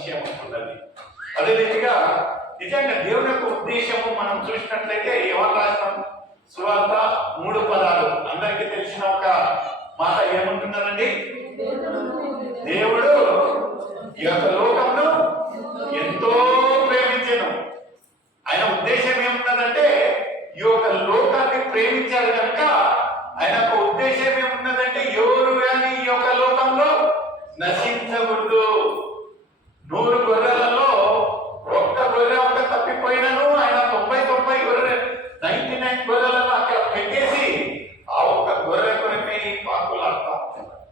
విషయం ఉంటున్నది. అదే రీతిగా నిజంగా దేవుని యొక్క ఉద్దేశము మనం చూసినట్లయితే ఎవరు రాష్ట్రం సువార్త 3:16 అందరికీ తెలిసిన ఒక మాట ఏమంటున్నారండి? దేవుడు ఈ యొక్క లోకంలో ఎంతో ప్రేమించెను. ఆయన ఉద్దేశం ఏమున్నదంటే ఈ యొక్క లోకాన్ని ప్రేమించారు కనుక ఆయన యొక్క ఉద్దేశం ఏమున్నదంటే ఎవరు కానీ ఈ యొక్క లోకంలో నశించకూడదు. 100 గొర్రెలలో ఒక్క గొర్రె ఒక తప్పిపోయినను ఆయన 99 గొర్రె 99 గొర్రెలను అక్కడ పెట్టేసి ఆ ఒక్క గొర్రె కొరకై పాకులాడుతూ ఉంటారు.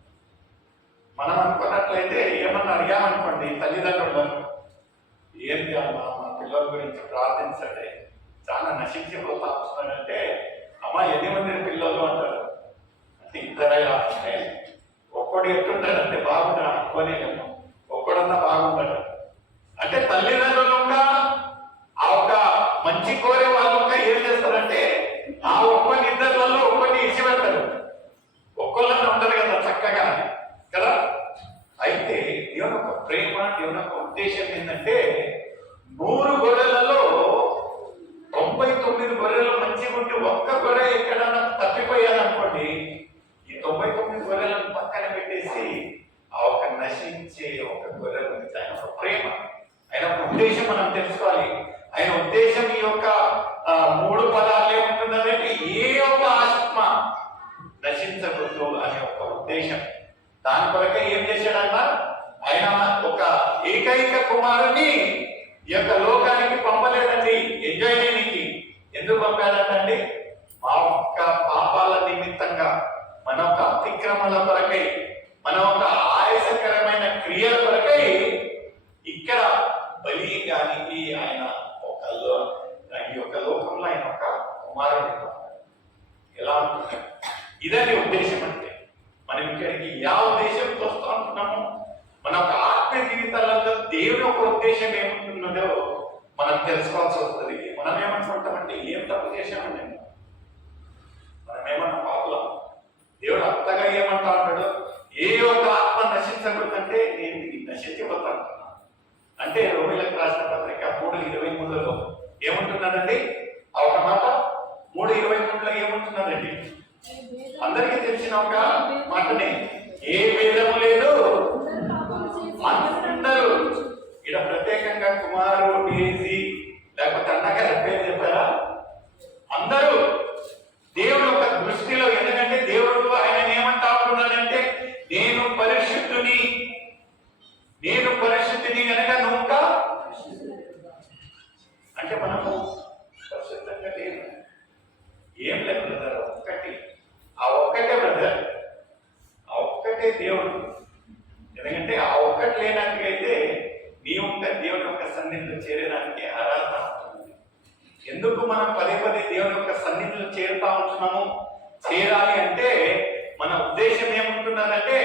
మనం అనుకున్నట్లయితే ఏమన్నా అడిగామనుకోండి తల్లిదండ్రులను, ఏంటి అమ్మా మా పిల్లల గురించి ప్రార్థించండి, చాలా నశించిపోతా వస్తాడంటే అమ్మ 8 మంది పిల్లలు అంటారు. అంటే 2 అంటే ఒక్కడు ఎట్టుంటాడంటే బాగుంటాడు అనుకోనేమో, ఒక్కడన్నా బాగుంటాడు అంటే తల్లిదండ్రులు ఇంకా ఆ ఒక మంచి కోరే వాళ్ళు ఇంకా ఏం చేస్తారంటే ఆ ఒక్కని 2 ఒక్కరిని ఇచ్చిపెడతారు. ఒక్కళ్ళన్నా ఉంటారు కదా చక్కగా కదా. అయితే దేవుని యొక్క ప్రేమ, దేవుని యొక్క ఉద్దేశం ఏంటంటే 100 గొర్రెలలో 99 గొర్రెలు మంచిగా ఉంటే ఒక్క గొర్రె ఎక్కడన్నా తప్పిపోయారనుకోండి, ఈ 99 గొర్రెలను పక్కన పెట్టేసి ఆ ఒక నశించే ఒక గొర్రె గురించి ఆయన ఒక ప్రేమ, ఆయన ఒక ఉద్దేశం మనం తెలుసుకోవాలి. ఆయన ఉద్దేశం ఈ యొక్క 3 పదాలు ఏముంటుందంటే ఏ ఒక్క ఆత్మ నశించకూడదు అనే ఒక ఉద్దేశం. దాని కొరకే ఏం చేశాడన్నా ఆయన ఒక ఏకైక కుమారుని ఈ యొక్క లోకానికి పంపలేదండి ఎంజాయ్ చేయడానికి. ఎందుకు పంపాడండి? మా యొక్క పాపాల నిమిత్తంగా, మన యొక్క అతిక్రమల కొరకై, మన ఒక ఆయాసకరమైన క్రియల కొరకై ఇక్కడ బలిగానికి ఆయన ఈ యొక్క లోకంలో ఆయన ఒక కుమారుడు. ఎలా అనుకుంటున్నాం? ఇదని ఉద్దేశం అంటే మనం ఇక్కడికి యా ఉద్దేశంతో వస్తూ ఉంటున్నాము? మన ఒక ఆత్మ జీవితాలలో దేవుని ఒక ఉద్దేశం ఏముంటున్నదో మనం తెలుసుకోవాల్సి వస్తుంది. మనం ఏమనుకుంటామంటే ఏం తప్పు చేశామండి, మనం ఏమన్నా పాపలం, దేవుడు అంతగా ఏమంటా ఉంటాడు? ఏ ఒక్క ఆత్మ నశించకూడదంటే నేను నశించిపోతా అంటున్నా. అంటే రోమిలకు రాసిన పత్రిక 3:23లో ఏముంటున్నాడండి? ఆ ఒక మాట 3:23లో ఏముంటున్నాడండి? అందరికీ తెలిసిన ఒక మాటనే, ఏ భేదము లేదు, అందరూ ఇక్కడ ప్రత్యేకంగా కుమారు డేజీ లేకపోతే అన్నగారి పేరు చెప్పారా? అందరూ దేవుడు ఒక దృష్టిలో, ఎందుకంటే దేవుడు ఆయన ఏమంటా ఉంటున్నాడంటే నేను పరిశుద్ధుని కనుక నువ్వు అంటే మనము పరిశుద్ధంగా లేదు. ఏం లేదు బ్రదర్, ఒక్కటి, ఆ ఒక్కటే బ్రదర్, ఆ ఒక్కటే దేవుడు. ఎందుకంటే ఆ ఒక్కటి లేనట్లయితే నీవు దేవుని యొక్క సన్నిధిలో చేరడానికి అర్హత ఉంటుంది. ఎందుకు మనం పదే దేవుని యొక్క సన్నిధిలో చేరుతా ఉంటున్నాము? చేరాలి అంటే మన ఉద్దేశం ఏముంటున్నదంటే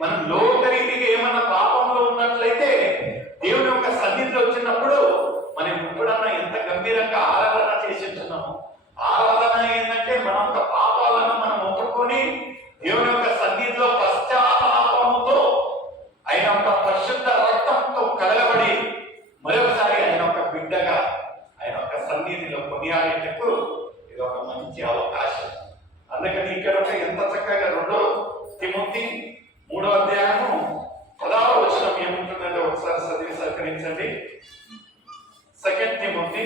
మనం లోకరీతిగా ఏమన్నా పాపంలో ఉన్నట్లయితే దేవుని యొక్క సన్నిధిలో వచ్చినప్పుడు మనం ఎప్పుడన్నా ఎంత గంభీరంగా ఆరాధన చేసి ఉంటున్నాము. ఆరాధన ఏంటంటే మన యొక్క పాపాలను మనం ఒప్పుకొని దేవుని యొక్క సన్నిధిలో పశ్చాత్తాపముతో ఆయన యొక్క పరిశుద్ధ రక్తంతో కడగబడి మరొకసారి ఆయన ఒక బిడ్డగా ఆయన యొక్క సన్నిధిలో కొనియాడేటకు ఇది ఒక మంచి అవకాశం. అందుకని ఇక్కడ ఎంత చక్కగా 2 తిమోతి 3వ అధ్యాయము 10వ వచనం ఏముంటుందంటే ఒకసారి చదివి సహకరించండి. 2 Timothy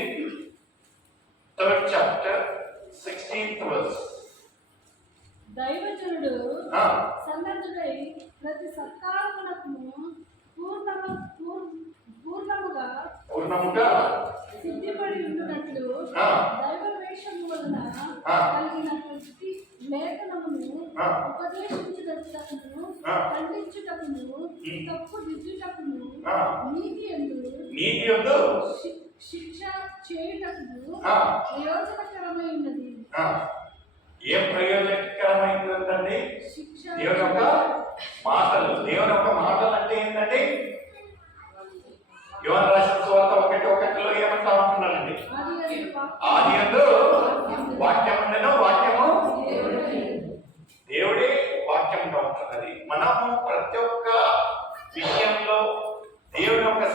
3rd chapter 16th verse. దైవజనుడు సన్నద్ధుడై ప్రతి సత్కారమునకును పూర్ణముగా సిద్ధిపడి ఉండునట్లు దైవ వేషము వలన కలిగినటువంటి లేఖనమును ఉపదేశించుటకును, ఖండించుటకును, తప్పు దిద్దుటకును, నీతి యందు శిక్ష చేయుటకును ప్రయోజనకరమై ఉన్నది. ఏం ప్రయోజనకరమైందండి? దేవుని యొక్క మాటలు. దేవుని యొక్క మాటలు అంటే ఏంటంటే యోహాను రాసిన సువార్త 1:1లో ఏమంటా ఉంటున్నాడండి? ఆదియందు వాక్యం ఉండెను, వాక్యము దేవుడే వాక్యంగా ఉంటున్నది. మనము ప్రతి ఒక్క విషయంలో దేవుని యొక్క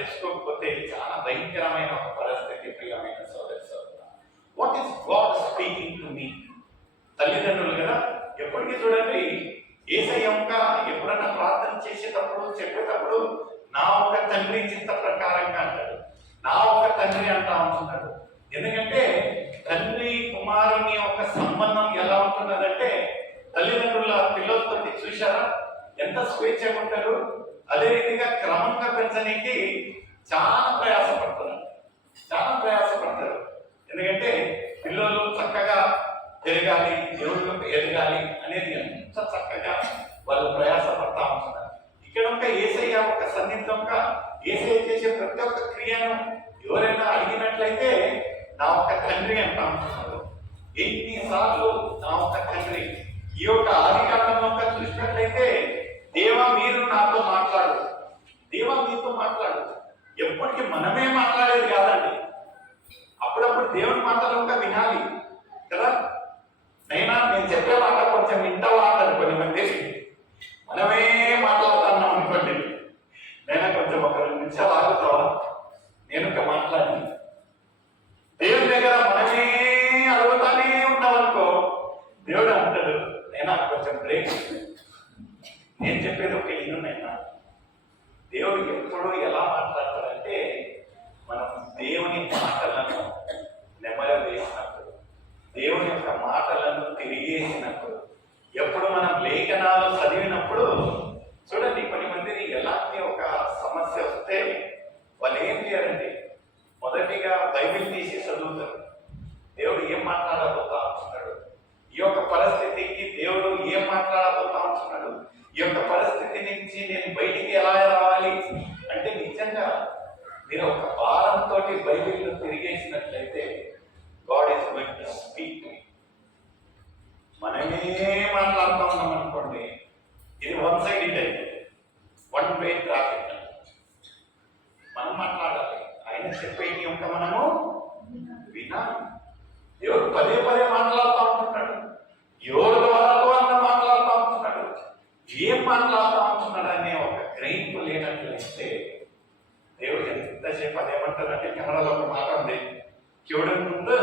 తెచ్చుకోకపోతే చాలా భయంకరమైన ఒక పరిస్థితి. ప్రియమైన సోదరి సోదరుడా, what is God speaking to me? తల్లిదండ్రులు కదా, ఎప్పటికీ చూడండి, యేసయ్య యొక్క ఎప్పుడన్నా ప్రార్థన చేసేటప్పుడు చెప్పేటప్పుడు నా ఒక తండ్రి చిత్త ప్రకారంగా అంటాడు, నా ఒక తండ్రి అంటా ఉంటున్నాడు. ఎందుకంటే తండ్రి కుమారుని యొక్క సంబంధం ఎలా ఉంటున్నదంటే, తల్లిదండ్రుల పిల్లలతో చూశారా ఎంత స్వేచ్ఛగా ఉంటారు. అదే రీతిగా క్రమంగా పెంచడానికి చాలా ప్రయాసపడతారు. ఎందుకంటే పిల్లలు చక్కగా పెరగాలి, దేవుళ్ళకు ఎదగాలి అనేది ఎంత చక్కగా వాళ్ళు ప్రయాసపడతా ఉంటున్నారు. ఇక్కడ ఒక యేసయ్య ఒక సన్నిహితంగా యేసయ్య చేసే ప్రతి ఒక్క క్రియను ఎవరైనా అడిగినట్లయితే నా ఒక తండ్రి అంటా ఉంటున్నారు. ఎన్నిసార్లు నా ఒక తండ్రి. ఈ యొక్క ఆదికాండంలో చూసినట్లయితే, దేవా మీరు నాతో మాట్లాడు, దేవా మీతో మాట్లాడు. ఎప్పటికీ మనమే మాట్లాడేది కాదండి, అప్పుడప్పుడు దేవుని మాటలు ఇంకా వినాలి కదా. నేను చెప్పే మాట కొంచెం వింటావా అంటారు కొన్ని మంది. మనమే మాట్లాడుతున్నాం అనుకోండి, నైనా కొంచెం ఒక 2 నిమిషాలు ఆగుతావా, నేను ఇంకా మాట్లాడి. దేవుని దగ్గర మనమే అడుగుతానే ఉంటామనుకో, దేవుడు అంటాడు, నైనా కొంచెం బ్రేక్, నేను చెప్పేది ఒక ఇనునైనా. దేవుడు ఎప్పుడు ఎలా మాట్లాడతాడంటే, మనం దేవుని మాటలను నెమర వేసినప్పుడు, దేవుని యొక్క మాటలను తిరిగేసినప్పుడు, ఎప్పుడు మనం లేఖనాలు చదివినప్పుడు చూడండి, కొన్ని మందిని ఎలాంటి ఒక సమస్య వస్తే వాళ్ళు ఏం చేయాలండి, మొదటిగా బైబిల్ తీసి చదువుతారు. దేవుడు ఏం మాట్లాడబోతా ఉంటున్నాడు, ఈ యొక్క పరిస్థితికి దేవుడు ఏం మాట్లాడబోతా ఉంటున్నాడు, ఈ యొక్క పరిస్థితి నుంచి నేను బయటికి ఎలా రావాలి అంటే, నిజంగా మీరు ఒక భారంతో బైబిల్ను తిరిగేసినట్లయితే God is going to speak. మనమే మాట్లాడుతూ ఉన్నాం అనుకోండి, ఇది వన్ సైడెడ్ అయితే, వన్ వే ట్రాఫిక్. మనం మాట్లాడాలి, ఆయన చెప్పేది యొక్క మనము వినాలి. దేవుడు పదే పదే మాట్లాడుతూ ఉంటున్నాడు, ఎవరి ద్వారా అన్న మాట్లాడుతూ ఉంటున్నాడు, ఏం మాట్లాడుతూ ఉంటున్నాడు అనే ఒక గ్రహింపు లేనట్లయితే, దేవుడు ఎంతసేపు అదేమంటారంటే, కెమెరాలో ఒక మాట ఉంది, చూడని ముందు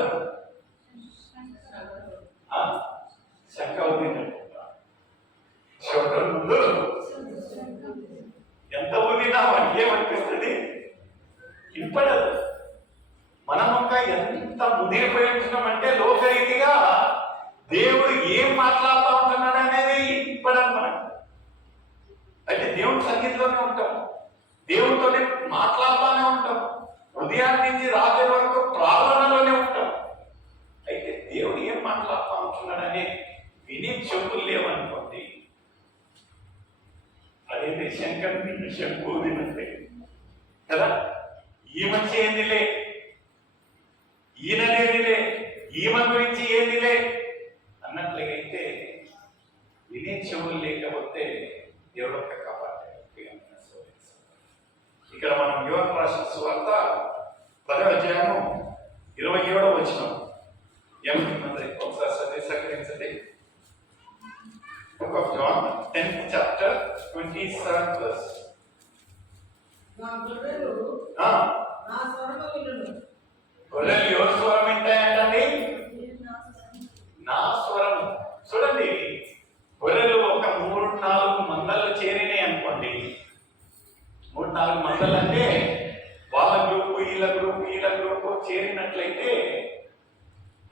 శంక ఊదినట్టు, చూడని ముందు ఎంత ఊదినా మనకి ఏమనిపిస్తుంది, ఇంపడదు. మనం ఇంకా ఎంత ముదిరిపోయి ఉంటున్నామంటే, లోకరీతిగా దేవుడు ఏం మాట్లాడుతూ ఉంటున్నాడు అనేది ఇంపడదు మనకు. అయితే దేవుడి సన్నిధిలోనే ఉంటాం, దేవుడితోనే మాట్లాడుతూనే ఉంటాం, ఉదయాన్ని నుంచి రాత్రి వరకు ప్రార్థనలోనే ఉంటాం. అయితే దేవుడు ఏం మాట్లాడుతూ ఉంటున్నాడని విని చెవులు లేవనుకోండి, అదేంటి శంకరుని శంకుదినంతే కదా. ఈ మనిషి ఏందిలే, ఈయననేదిలే, ఈమె గురించి ఏందిలే అన్నట్లయితే వినే చెవులు లేకపోతే దేవుడు ఒక్క కాపాడాడు. ఇక్కడ మనం యోహాను రాసిన సువార్త 10వ అధ్యాయం 27వ వచనం ఏమంటున్నది ఒకసారి చదివి సహకరించండి. Book of John 10th chapter 27th verse. గొర్రెలు ఎవరి స్వరం వింటాయంటండి? నా స్వరం. చూడండి, గొర్రెలు ఒక 3-4 మందలు చేరినాయి అనుకోండి. 3-4 మందలు అంటే వాళ్ళ గ్రూపు వీళ్ళ గ్రూపు చేరినట్లయితే,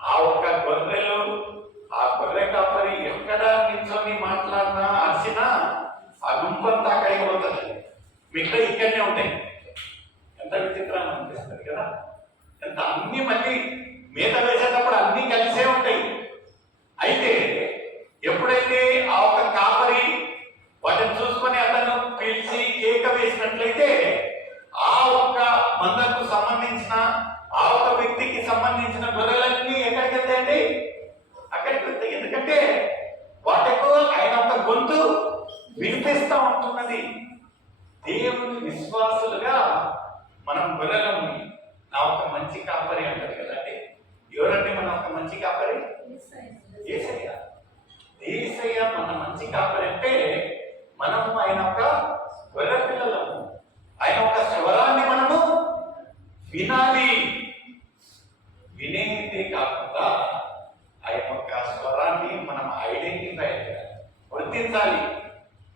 ఆ ఒక్క గొర్రెలు, ఆ గొర్రె కాపరి ఎక్కడ నిల్చొని మాట్లాడినా అరిసినా ఆ గుంపంతా అక్కడిపోతుంది, మిగతా ఇక్కడనే ఉంటాయి. ఎంత విచిత్రంగా అనిపిస్తుంది కదా. ఎంత అన్ని మళ్ళీ మేత వేసేటప్పుడు అన్ని కలిసే ఉంటాయి. అయితే ఎప్పుడైతే ఆ ఒక కాపరి వాటిని చూసుకొని అతను పిలిచి కేక వేసినట్లయితే, ఆ ఒక్క మందకు సంబంధించిన, ఆ ఒక వ్యక్తికి సంబంధించిన గొర్రెలన్నీ ఎక్కడికి వెళ్తాయండి? అక్కడికి వెళ్తాయి. ఎందుకంటే వాటికు ఆయన ఒక గొంతు వినిపిస్తూ ఉంటున్నది. దేవుని విశ్వాసులుగా మనం గొర్రెలను, నా ఒక మంచి కాపరి అంటారు కదండి. ఎవరంటే మన ఒక మంచి కాపరి? యేసయ్య. యేసయ్య మన మంచి కాపరి అంటే, మనము ఆయన ఒక గొర్రె పిల్లలము. ఆయన ఒక స్వరాన్ని మనం వినాలి. వినేదే కాకుండా ఆ యొక్క స్వరాన్ని మనం ఐడెంటిఫై గుర్తించాలి.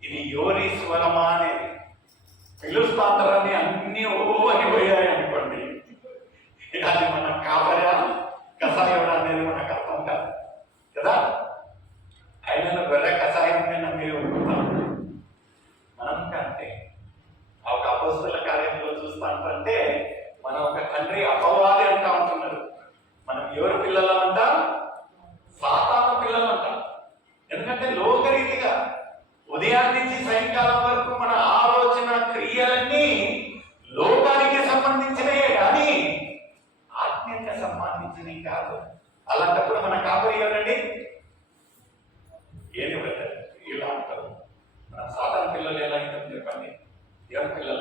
ఇది ఎవరి స్వరమా అనేది. పిలుస్తాంతరాన్ని అన్ని ఓ అని పోయాయి అనుకోండి, అది మనం కాపరా కషాయం అనేది మనకు అర్థం కాదు కదా. ఆయనను గొర్రె కషాయం మీద మీరు ఉంటాం. మనం కంటే ఆ ఒక అపొస్తలుల కార్యంలో చూస్తాంటే మనం ఒక తండ్రి అపవాది అంటా ఉంటున్నారు. మనం ఎవరి పిల్లలు అంటాం? సాతాను పిల్లలు అంటాం. ఎందుకంటే లోకరీతిగా ఉదయాన్ని నుంచి సాయంకాలం వరకు మన ఆలోచన క్రియలన్నీ లోకానికి సంబంధించినవే కానీ ఆత్మీయతకు సంబంధించినవి కాదు. అలాంటప్పుడు మన కాపరి ఎవరండి? ఏది పెట్టారు ఇలా అంటారు. మన సాధారణ పిల్లలు ఎలా అవుతుంది చెప్పండి? ఎవరి పిల్లలు